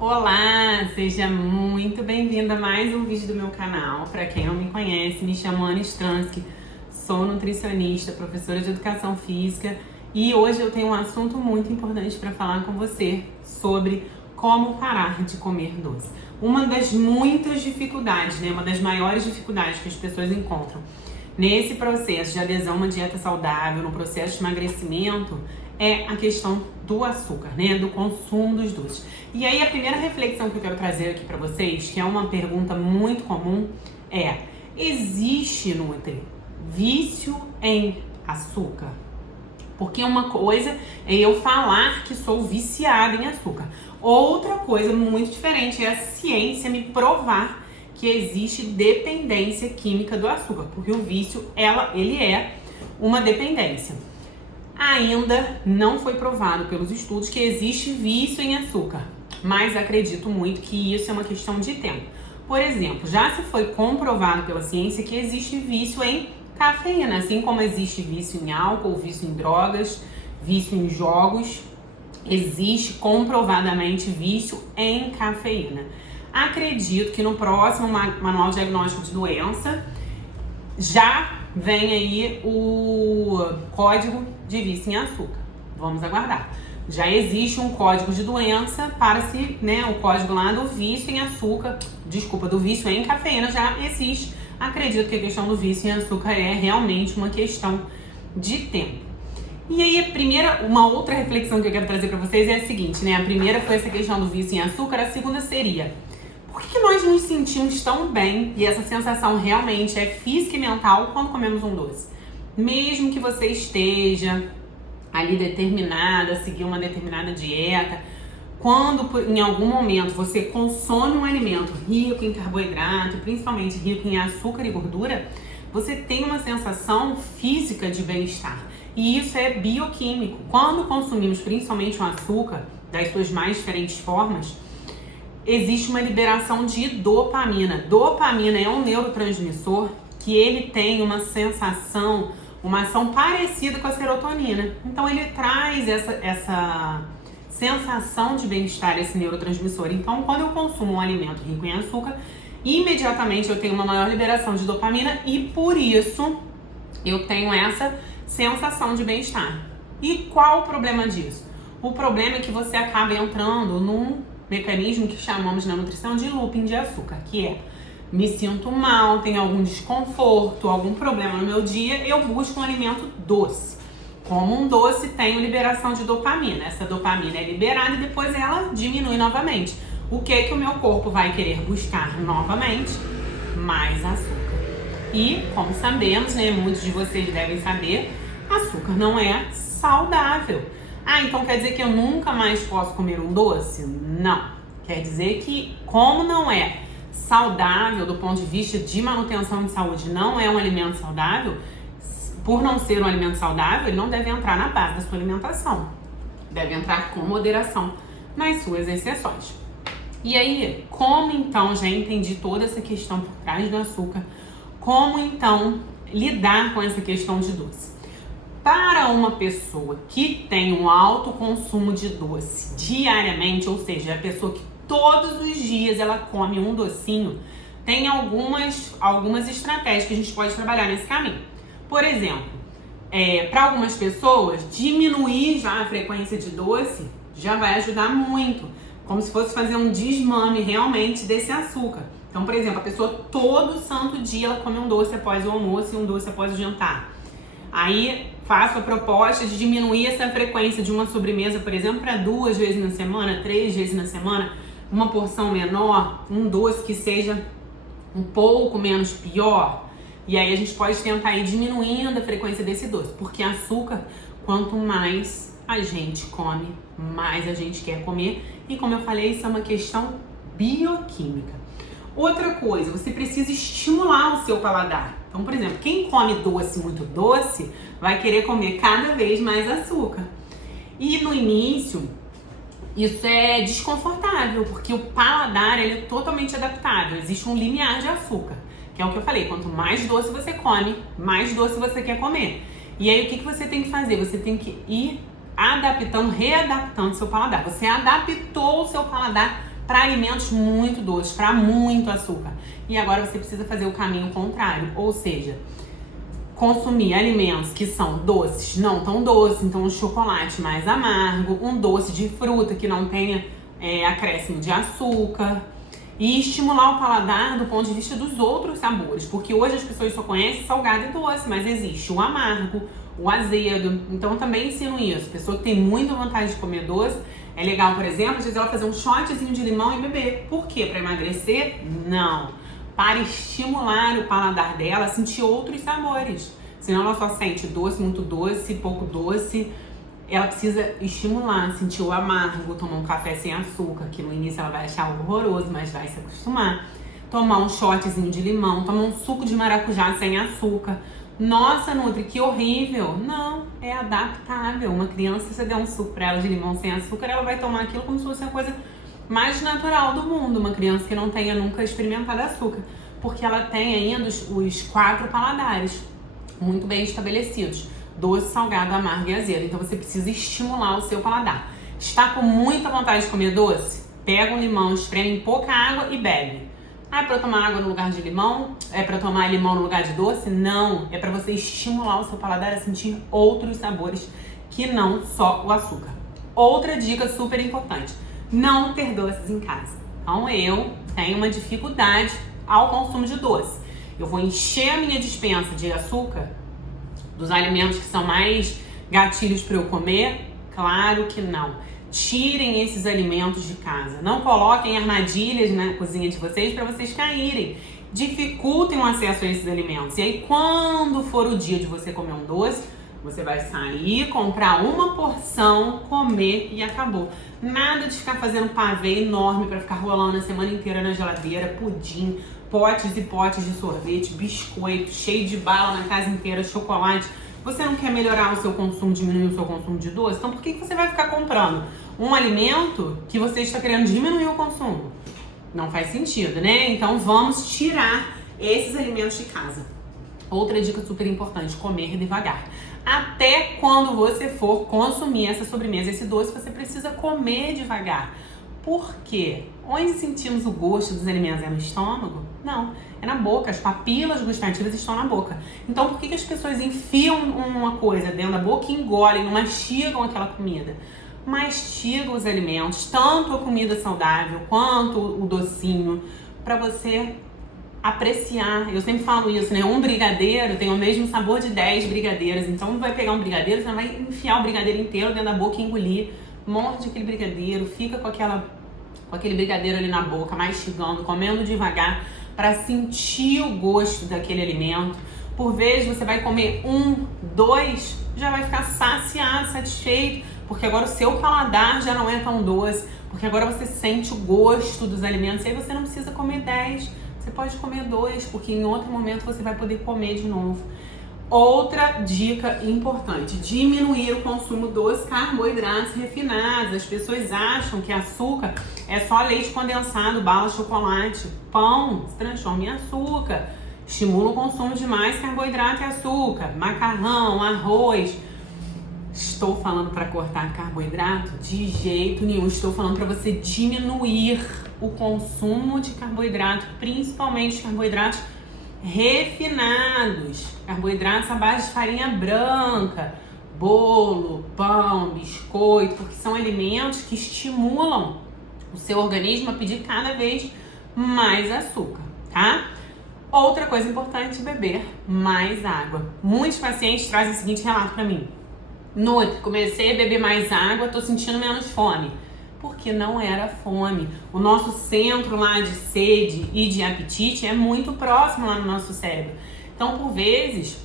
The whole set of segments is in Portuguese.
Olá, seja muito bem-vinda a mais um vídeo do meu canal. Para quem não me conhece, me chamo Ana Stransky, sou nutricionista, professora de educação física e hoje eu tenho um assunto muito importante para falar com você sobre como parar de comer doce. Uma das muitas dificuldades, uma das maiores dificuldades que as pessoas encontram nesse processo de adesão a uma dieta saudável, no processo de emagrecimento, é a questão do açúcar, do consumo dos doces. E aí a primeira reflexão que eu quero trazer aqui para vocês, que é uma pergunta muito comum, é: existe, Nutri, vício em açúcar? Porque uma coisa é eu falar que sou viciada em açúcar. Outra coisa muito diferente é a ciência me provar que existe dependência química do açúcar, porque o vício, ele é uma dependência. Ainda não foi provado pelos estudos que existe vício em açúcar, mas acredito muito que isso é uma questão de tempo. Por exemplo, já se foi comprovado pela ciência que existe vício em cafeína, assim como existe vício em álcool, vício em drogas, vício em jogos, existe comprovadamente vício em cafeína. Acredito que no próximo Manual Diagnóstico de Doença já vem aí o código de vício em açúcar. Vamos aguardar. Já existe um código de doença para se, o código lá do vício em açúcar, do vício em cafeína já existe. Acredito que a questão do vício em açúcar é realmente uma questão de tempo. E aí, uma outra reflexão que eu quero trazer para vocês é a seguinte, A primeira foi essa questão do vício em açúcar, a segunda seria: por que nós nos sentimos tão bem, e essa sensação realmente é física e mental, quando comemos um doce? Mesmo que você esteja ali determinada a seguir uma determinada dieta, quando em algum momento você consome um alimento rico em carboidrato, principalmente rico em açúcar e gordura, você tem uma sensação física de bem-estar. E isso é bioquímico. Quando consumimos principalmente o açúcar, das suas mais diferentes formas, existe uma liberação de dopamina. Dopamina é um neurotransmissor que ele tem uma sensação, uma ação parecida com a serotonina. Então ele traz essa sensação de bem-estar, esse neurotransmissor. Então quando eu consumo um alimento rico em açúcar, imediatamente eu tenho uma maior liberação de dopamina e por isso eu tenho essa sensação de bem-estar. E qual o problema disso? O problema é que você acaba entrando num mecanismo que chamamos na nutrição de looping de açúcar, que é: me sinto mal, tenho algum desconforto, algum problema no meu dia, eu busco um alimento doce. Como um doce, tenho liberação de dopamina. Essa dopamina é liberada e depois ela diminui novamente. O que o meu corpo vai querer buscar novamente? Mais açúcar. E, como sabemos, muitos de vocês devem saber, açúcar não é saudável. Então quer dizer que eu nunca mais posso comer um doce? Não. Quer dizer que, como não é saudável do ponto de vista de manutenção de saúde, não é um alimento saudável, por não ser um alimento saudável, ele não deve entrar na base da sua alimentação. Deve entrar com moderação nas suas exceções. E aí, como então, já entendi toda essa questão por trás do açúcar, como então lidar com essa questão de doce? Para uma pessoa que tem um alto consumo de doce diariamente, ou seja, a pessoa que todos os dias ela come um docinho, tem algumas estratégias que a gente pode trabalhar nesse caminho. Por exemplo, para algumas pessoas, diminuir já a frequência de doce já vai ajudar muito, como se fosse fazer um desmame realmente desse açúcar. Então, por exemplo, a pessoa todo santo dia ela come um doce após o almoço e um doce após o jantar. Aí faço a proposta de diminuir essa frequência de uma sobremesa, por exemplo, para 2 vezes na semana, 3 vezes na semana, uma porção menor, um doce que seja um pouco menos pior. E aí a gente pode tentar ir diminuindo a frequência desse doce, porque açúcar, quanto mais a gente come, mais a gente quer comer. E como eu falei, isso é uma questão bioquímica. Outra coisa, você precisa estimular o seu paladar. Então, por exemplo, quem come doce, muito doce, vai querer comer cada vez mais açúcar. E no início, isso é desconfortável, porque o paladar ele é totalmente adaptável. Existe um limiar de açúcar, que é o que eu falei. Quanto mais doce você come, mais doce você quer comer. E aí, o que você tem que fazer? Você tem que ir adaptando, readaptando seu paladar. Você adaptou o seu paladar para alimentos muito doces, para muito açúcar. E agora você precisa fazer o caminho contrário, ou seja, consumir alimentos que são doces, não tão doces, então um chocolate mais amargo, um doce de fruta que não tenha acréscimo de açúcar, e estimular o paladar do ponto de vista dos outros sabores, porque hoje as pessoas só conhecem salgado e doce, mas existe o amargo, o azedo, então também ensino isso. A pessoa que tem muita vontade de comer doce, é legal, por exemplo, às vezes ela fazer um shotzinho de limão e beber. Por quê? Para emagrecer? Não. Para estimular o paladar dela a sentir outros sabores. Senão ela só sente doce, muito doce, pouco doce. Ela precisa estimular, sentir o amargo, tomar um café sem açúcar, que no início ela vai achar horroroso, mas vai se acostumar. Tomar um shotzinho de limão, tomar um suco de maracujá sem açúcar. Nossa, Nutri, que horrível! Não, é adaptável. Uma criança, se você der um suco pra ela de limão sem açúcar, ela vai tomar aquilo como se fosse a coisa mais natural do mundo. Uma criança que não tenha nunca experimentado açúcar, porque ela tem ainda os 4 paladares muito bem estabelecidos: doce, salgado, amargo e azedo. Então você precisa estimular o seu paladar. Está com muita vontade de comer doce? Pega um limão, espreme em pouca água e bebe. Ah, é pra tomar água no lugar de limão? É pra tomar limão no lugar de doce? Não, é pra você estimular o seu paladar a sentir outros sabores que não só o açúcar. Outra dica super importante: não ter doces em casa. Então eu tenho uma dificuldade ao consumo de doce. Eu vou encher a minha despensa de açúcar, dos alimentos que são mais gatilhos para eu comer? Claro que não. Tirem esses alimentos de casa. Não coloquem armadilhas na cozinha de vocês para vocês caírem. Dificultem o acesso a esses alimentos. E aí, quando for o dia de você comer um doce, você vai sair, comprar uma porção, comer e acabou. Nada de ficar fazendo pavê enorme para ficar rolando a semana inteira na geladeira, pudim, potes e potes de sorvete, biscoito, cheio de bala na casa inteira, chocolate. Você não quer melhorar o seu consumo, diminuir o seu consumo de doce? Então por que você vai ficar comprando um alimento que você está querendo diminuir o consumo? Não faz sentido, né? Então vamos tirar esses alimentos de casa. Outra dica super importante: comer devagar. Até quando você for consumir essa sobremesa, esse doce, você precisa comer devagar. Por quê? Onde sentimos o gosto dos alimentos? É no estômago? Não, é na boca. As papilas gustativas estão na boca. Então por que as pessoas enfiam uma coisa dentro da boca e engolem, não mastigam aquela comida? Mastigam os alimentos, tanto a comida saudável quanto o docinho, para você apreciar. Eu sempre falo isso, né? Um brigadeiro tem o mesmo sabor de 10 brigadeiros. Então vai pegar um brigadeiro, você não vai enfiar o brigadeiro inteiro dentro da boca e engolir. Morde aquele brigadeiro, fica com aquele brigadeiro ali na boca, mastigando, comendo devagar, para sentir o gosto daquele alimento. Por vezes você vai comer 1, 2, já vai ficar saciado, satisfeito, porque agora o seu paladar já não é tão doce, porque agora você sente o gosto dos alimentos, e aí você não precisa comer 10, você pode comer 2, porque em outro momento você vai poder comer de novo. Outra dica importante: diminuir o consumo dos carboidratos refinados. As pessoas acham que açúcar é só leite condensado, bala, chocolate. Pão se transforma em açúcar, estimula o consumo de mais carboidrato e açúcar. Macarrão, arroz. Estou falando para cortar carboidrato? De jeito nenhum. Estou falando para você diminuir o consumo de carboidrato, principalmente carboidratos refinados, carboidratos à base de farinha branca, bolo, pão, biscoito, porque são alimentos que estimulam o seu organismo a pedir cada vez mais açúcar, tá? Outra coisa importante: beber mais água. Muitos pacientes trazem o seguinte relato para mim: Nutri, comecei a beber mais água, tô sentindo menos fome. Porque não era fome. O nosso centro lá de sede e de apetite é muito próximo lá no nosso cérebro. Então, por vezes,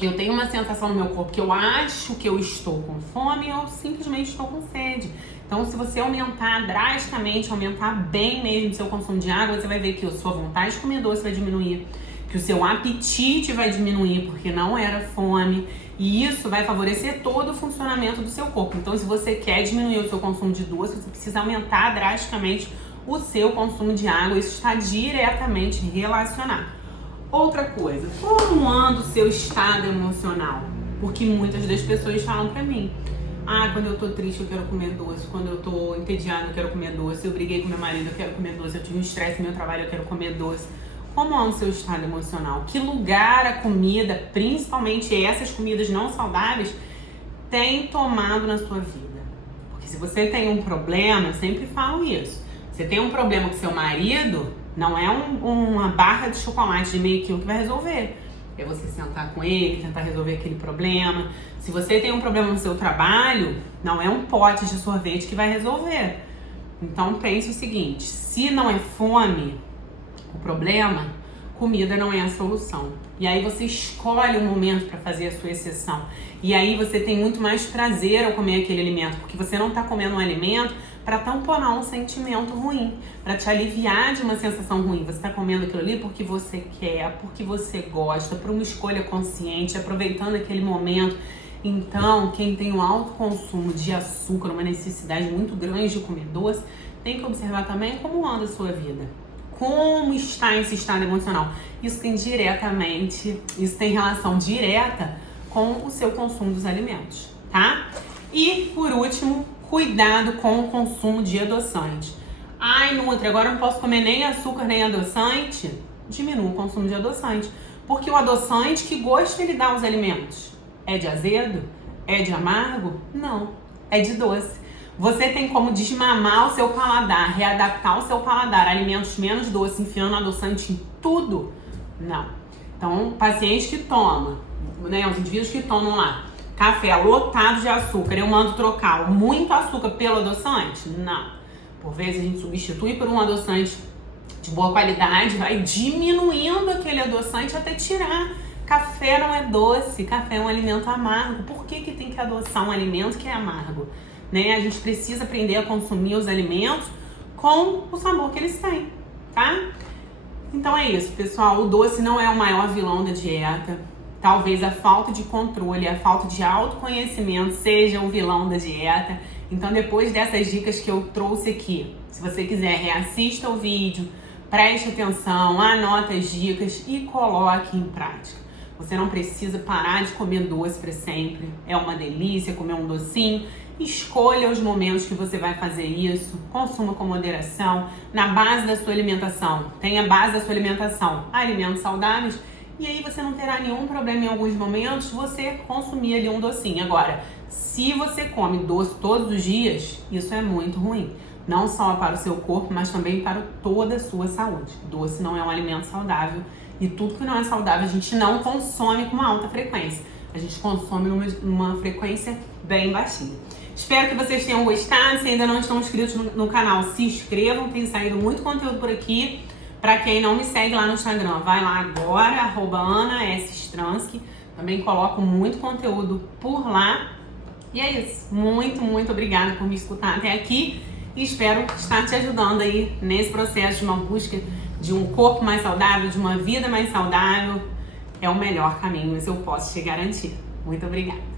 eu tenho uma sensação no meu corpo que eu acho que eu estou com fome ou simplesmente estou com sede. Então, se você aumentar drasticamente, aumentar bem mesmo o seu consumo de água, você vai ver que a sua vontade de comer doce vai diminuir, que o seu apetite vai diminuir porque não era fome. E isso vai favorecer todo o funcionamento do seu corpo. Então, se você quer diminuir o seu consumo de doce, você precisa aumentar drasticamente o seu consumo de água. Isso está diretamente relacionado. Outra coisa: como anda o seu estado emocional? Porque muitas das pessoas falam pra mim: Ah, quando eu tô triste eu quero comer doce, quando eu tô entediado eu quero comer doce, eu briguei com meu marido eu quero comer doce, eu tive um estresse no meu trabalho eu quero comer doce. Como é o seu estado emocional? Que lugar a comida, principalmente essas comidas não saudáveis, tem tomado na sua vida? Porque se você tem um problema, eu sempre falo isso, você tem um problema com seu marido, não é uma barra de chocolate de meio quilo que vai resolver. É você sentar com ele, tentar resolver aquele problema. Se você tem um problema no seu trabalho, não é um pote de sorvete que vai resolver. Então pense o seguinte, se não é fome o problema, comida não é a solução. E aí você escolhe um momento para fazer a sua exceção. E aí você tem muito mais prazer ao comer aquele alimento, porque você não está comendo um alimento para tamponar um sentimento ruim, para te aliviar de uma sensação ruim. Você está comendo aquilo ali porque você quer, porque você gosta, por uma escolha consciente, aproveitando aquele momento. Então, quem tem um alto consumo de açúcar, uma necessidade muito grande de comer doce, tem que observar também como anda a sua vida. Como está esse estado emocional? Isso tem relação direta com o seu consumo dos alimentos, tá? E, por último, cuidado com o consumo de adoçante. Ai, Nutri, agora eu não posso comer nem açúcar nem adoçante? Diminua o consumo de adoçante. Porque o adoçante, que gosto ele dá aos alimentos? É de azedo? É de amargo? Não, é de doce. Você tem como desmamar o seu paladar, readaptar o seu paladar, alimentos menos doces, enfiando adoçante em tudo? Não. Então, pacientes que tomam, né, os indivíduos que tomam lá café lotado de açúcar, eu mando trocar muito açúcar pelo adoçante? Não. Por vezes a gente substitui por um adoçante de boa qualidade, vai diminuindo aquele adoçante até tirar. Café não é doce, café é um alimento amargo. Por que tem que adoçar um alimento que é amargo? Né? A gente precisa aprender a consumir os alimentos com o sabor que eles têm, tá? Então é isso, pessoal. O doce não é o maior vilão da dieta. Talvez a falta de controle, a falta de autoconhecimento seja o vilão da dieta. Então, depois dessas dicas que eu trouxe aqui, se você quiser, reassista o vídeo, preste atenção, anota as dicas e coloque em prática. Você não precisa parar de comer doce para sempre. É uma delícia comer um docinho. Escolha os momentos que você vai fazer isso. Consuma com moderação. Na base da sua alimentação, tenha a base da sua alimentação, alimentos saudáveis. E aí você não terá nenhum problema em alguns momentos você consumir ali um docinho. Agora, se você come doce todos os dias, isso é muito ruim. Não só para o seu corpo, mas também para toda a sua saúde. Doce não é um alimento saudável. E tudo que não é saudável a gente não consome com uma alta frequência. A gente consome numa frequência bem baixinha. Espero que vocês tenham gostado. Se ainda não estão inscritos no canal, se inscrevam. Tem saído muito conteúdo por aqui. Para quem não me segue lá no Instagram, vai lá agora, @AnaSstransky. Também coloco muito conteúdo por lá. E é isso. Muito, muito obrigada por me escutar até aqui. E espero estar te ajudando aí nesse processo de uma busca de um corpo mais saudável, de uma vida mais saudável. É o melhor caminho, isso eu posso te garantir. Muito obrigada.